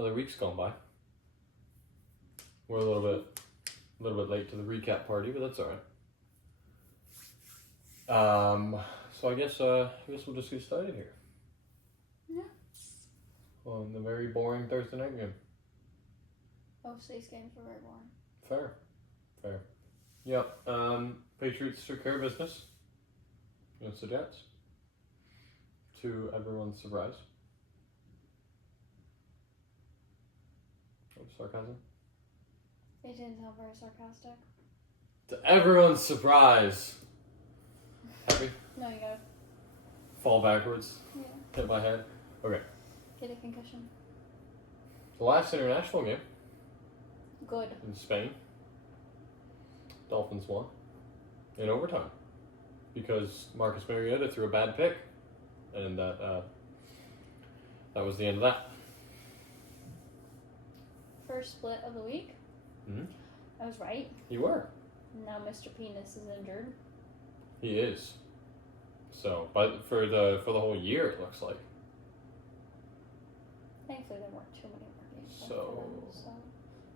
Another week's gone by. We're a little bit late to the recap party, but that's all right. So I guess we'll just get started here. Yeah. On the very boring Thursday night game. Most of these games were very boring. Fair. Yep. Patriots took care of business against the Jets. To everyone's surprise. Oh, sarcasm. It didn't sound very sarcastic. To everyone's surprise. Happy? No, you gotta. Fall backwards. Yeah. Hit my head. Okay. Get a concussion. The last international game Good. in Spain. Dolphins won in overtime because Marcus Mariota threw a bad pick, and that was the end of that. First split of the week. Mm-hmm. I was right. You were. Now Mr. Penis is injured. He is. So, but for the whole year, it looks like. Thankfully, there weren't too many more games. So- after them,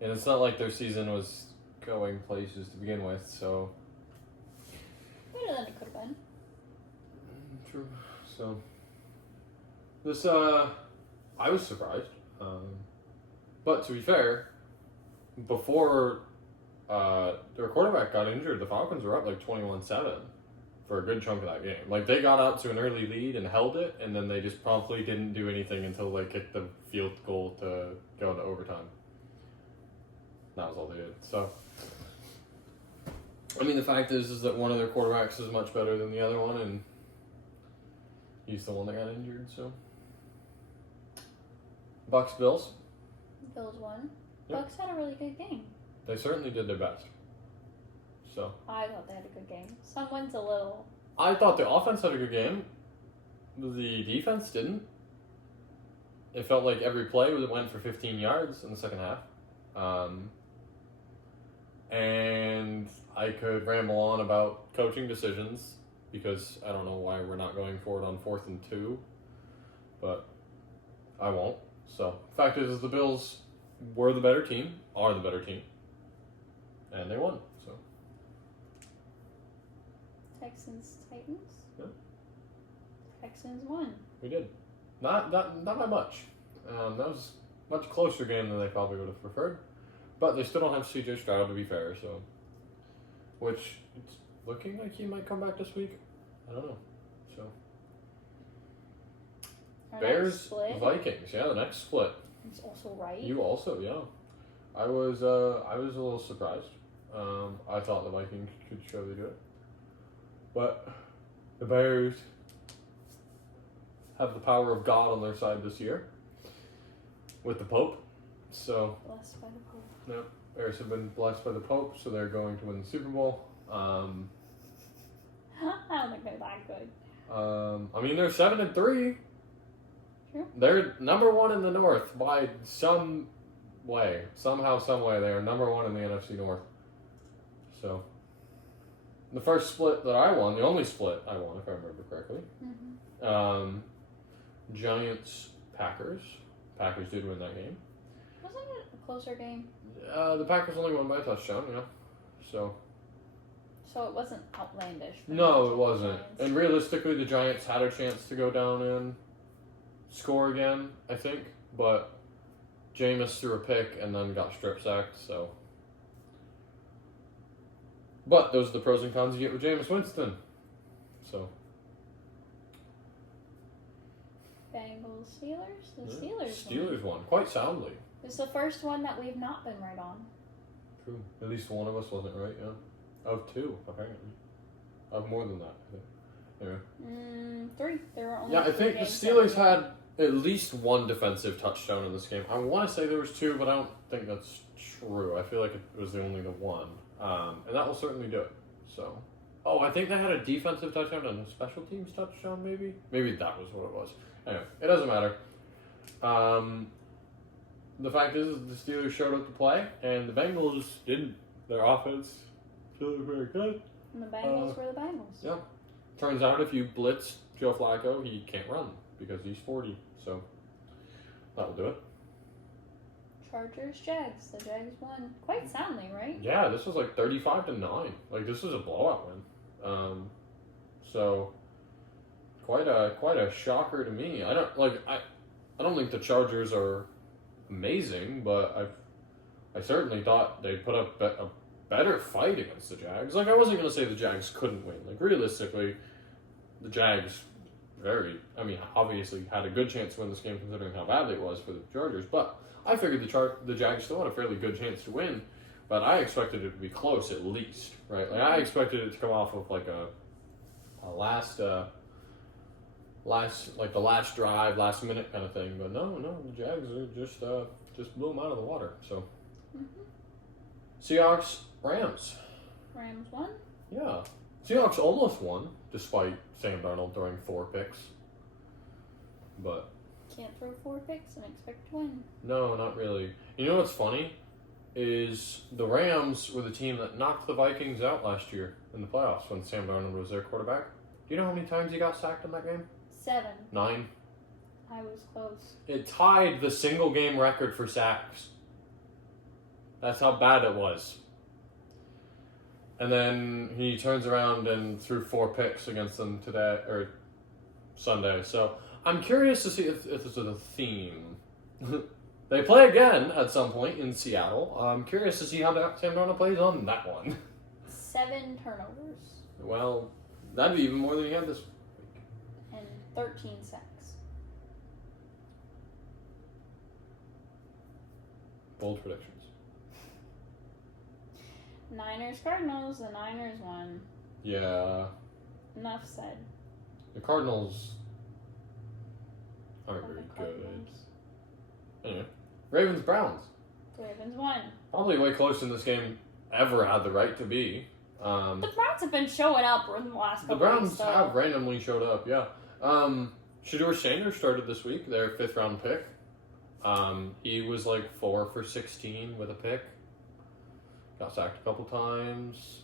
And it's not like their season was going places to begin with, so. better than it could have been. True. So. This, I was surprised. But to be fair, before their quarterback got injured, the Falcons were up like 21-7 for a good chunk of that game. Like, they got out to an early lead and held it, and then they just promptly didn't do anything until they kicked the field goal to go into overtime. That was all they did. So, I mean, the fact is that one of their quarterbacks is much better than the other one, and he's the one that got injured, so. Bucks, Bills. Bills won. Yep. Bucks had a really good game. They certainly did their best. So. I thought they had a good game. Someone's a little. I thought the offense had a good game. The defense didn't. It felt like every play went for 15 yards in the second half. And I could ramble on about coaching decisions because I don't know why we're not going for it on 4th and 2. But I won't. So, fact is the Bills were the better team, are the better team. And they won. So. Texans, Titans? Yeah. Texans won. We did. Not by much. That was a much closer game than they probably would have preferred. But they still don't have C.J. Stroud, to be fair, so. Which, it's looking like he might come back this week. I don't know. So. Our Bears, next split. Vikings. Yeah, the next split. It's also right. You also, yeah. I was a little surprised. I thought the Vikings could surely do it. But the Bears have the power of God on their side this year with the Pope. So, Blessed by the Pope. no, Bears have been blessed by the Pope, so they're going to win the Super Bowl. I don't think they're that good. I mean, they're 7-3. True. They're number one in the North by some way. Somehow, some way, they are number one in the NFC North. So, the first split that I won, the only split I won, if I remember correctly. Mm-hmm. Giants, Packers. Packers did win that game. Wasn't it a closer game? The Packers only won by a touchdown, yeah. So So it wasn't outlandish. no, it wasn't. Giants. And realistically, the Giants had a chance to go down and score again, I think. But Jameis threw a pick and then got strip sacked. So, but those are the pros and cons you get with Jameis Winston. So. Bengals, Steelers? The Steelers Steelers won quite soundly. It's the first one that we've not been right on. True. At least one of us wasn't right, yeah. Of two, apparently. Of more than that, I think. Anyway. 3. There were only Yeah, I 3 think the games Steelers that had at least one defensive touchdown in this game. I want to say there was 2, but I don't think that's true. I feel like it was only the one. And that will certainly do it. So. Oh, I think they had a defensive touchdown and a special teams touchdown, maybe? Maybe that was what it was. Anyway, it doesn't matter. The fact is the Steelers showed up to play, and the Bengals didn't. Their offense didn't look very good. And the Bengals were the Bengals. Yeah. Turns out if you blitz Joe Flacco, he can't run because he's 40. So that will do it. Chargers, Jags. The Jags won quite soundly, right? Yeah, this was like 35-9. Like, this was a blowout win. So quite a shocker to me. I don't think the Chargers are amazing, but I certainly thought they put up a better fight against the Jags. Like, I wasn't going to say the Jags couldn't win. Like, realistically, the Jags obviously had a good chance to win this game considering how badly it was for the Chargers, but I figured the Jags still had a fairly good chance to win, but I expected it to be close at least, right? Like, I expected it to come off of like the last drive, last minute kind of thing, but no, the Jags are just blew them out of the water. So, Seahawks, Rams. Rams won. Yeah, Seahawks almost won despite Sam Darnold throwing 4 picks, but Can't throw 4 picks and expect to win. no, not really. You know what's funny is the Rams were the team that knocked the Vikings out last year in the playoffs when Sam Darnold was their quarterback. Do you know how many times he got sacked in that game? 7. 9. I was close. It tied the single game record for sacks. That's how bad it was. And then he turns around and threw 4 picks against them today or Sunday. So I'm curious to see if this is a theme. They play again at some point in Seattle. I'm curious to see how Sam Darnold plays on that one. 7 turnovers Well, that'd be even more than he had this week. and 13 sacks. Bold predictions. Niners, Cardinals. The Niners won. Yeah. Enough said. The Cardinals aren't For very the good. Cardinals. Anyway, Ravens, Browns. Ravens won. Probably way closer than this game ever had the right to be. The Browns have been showing up in the last The couple Browns weeks, though. have randomly showed up, yeah. Shador Sanders started this week, their 5th round pick. He was like 4 for 16 with a pick. Got sacked a couple times.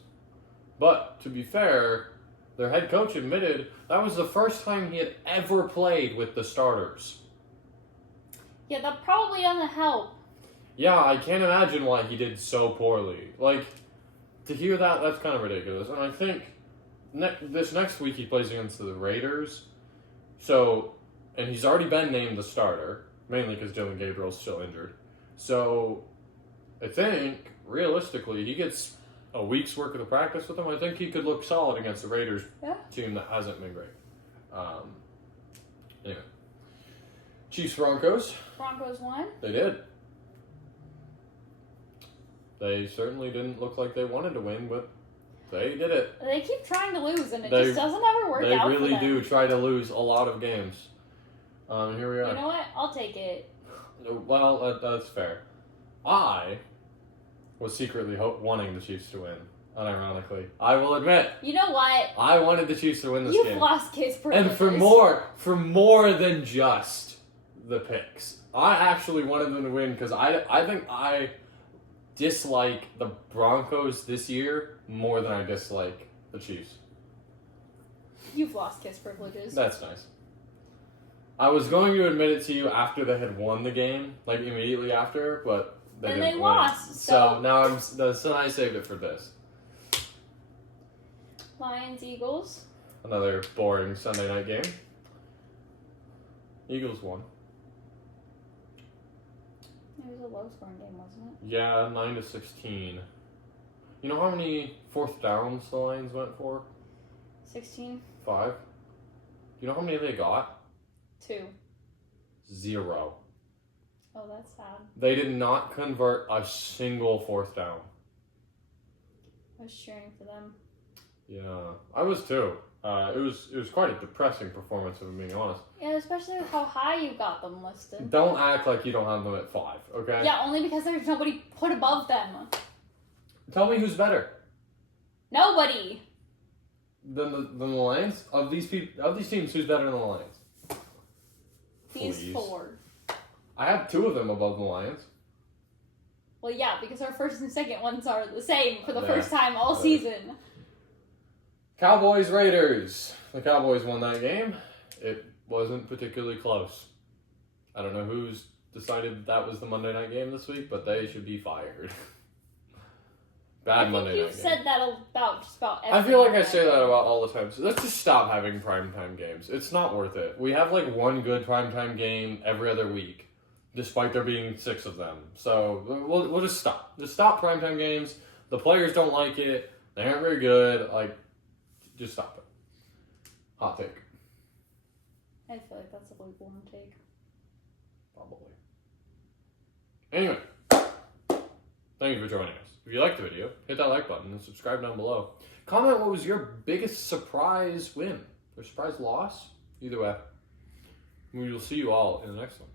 But, to be fair, their head coach admitted that was the first time he had ever played with the starters. Yeah, that probably doesn't help. Yeah, I can't imagine why he did so poorly. Like, to hear that, that's kind of ridiculous. And I think this next week he plays against the Raiders. So, and he's already been named the starter, mainly because Dylan Gabriel's still injured. So, I think, realistically, he gets a week's worth of practice with him. I think he could look solid against the Raiders team that hasn't been great. Anyway. Chiefs, Broncos. Broncos won. They did. They certainly didn't look like they wanted to win, but they did it. They keep trying to lose, and it just doesn't ever work out They really for them. do try to lose a lot of games. Here we are. You know what? I'll take it. Well, that's fair. I was secretly wanting the Chiefs to win, unironically. I will admit. You know what? I wanted the Chiefs to win this You've game. lost case privileges. And for more than just the picks. I actually wanted them to win because I think I dislike the Broncos this year more than I dislike the Chiefs. You've lost kiss privileges. That's nice. I was going to admit it to you after they had won the game, like immediately after, but they And didn't they win. lost, So now so I saved it for this. Lions, Eagles. Another boring Sunday night game. Eagles won. It was a low-scoring game, wasn't it? Yeah, 9-16. You know how many 4th downs the Lions went for? 16. 5. You know how many they got? 2. 0. Oh, that's sad. They did not convert a single 4th down. I was cheering for them. Yeah, I was too. It was quite a depressing performance, if I'm being honest. Yeah, especially with how high you got them listed. Don't act like you don't have them at 5, okay? Yeah, only because there's nobody put above them. Tell me who's better Nobody. than the Lions of these teams. Who's better than the Lions? These Please. 4. I have 2 of them above the Lions. Well, yeah, because our first and second ones are the same for the Yeah. first time all season. Cowboys, Raiders. The Cowboys won that game. It wasn't particularly close. I don't know whose decided that was the Monday night game this week, but they should be fired. Bad Monday night game. You've said that about just about every I feel like I say that about all the time. So let's just stop having primetime games. It's not worth it. We have like one good primetime game every other week, despite there being 6 of them. So we'll just stop. Just stop primetime games. The players don't like it. They aren't very good. Like, just stop it. Hot take. I feel like that's a lukewarm take. Probably. Anyway, thank you for joining us. If you liked the video, hit that like button and subscribe down below. Comment what was your biggest surprise win or surprise loss. Either way. We will see you all in the next one.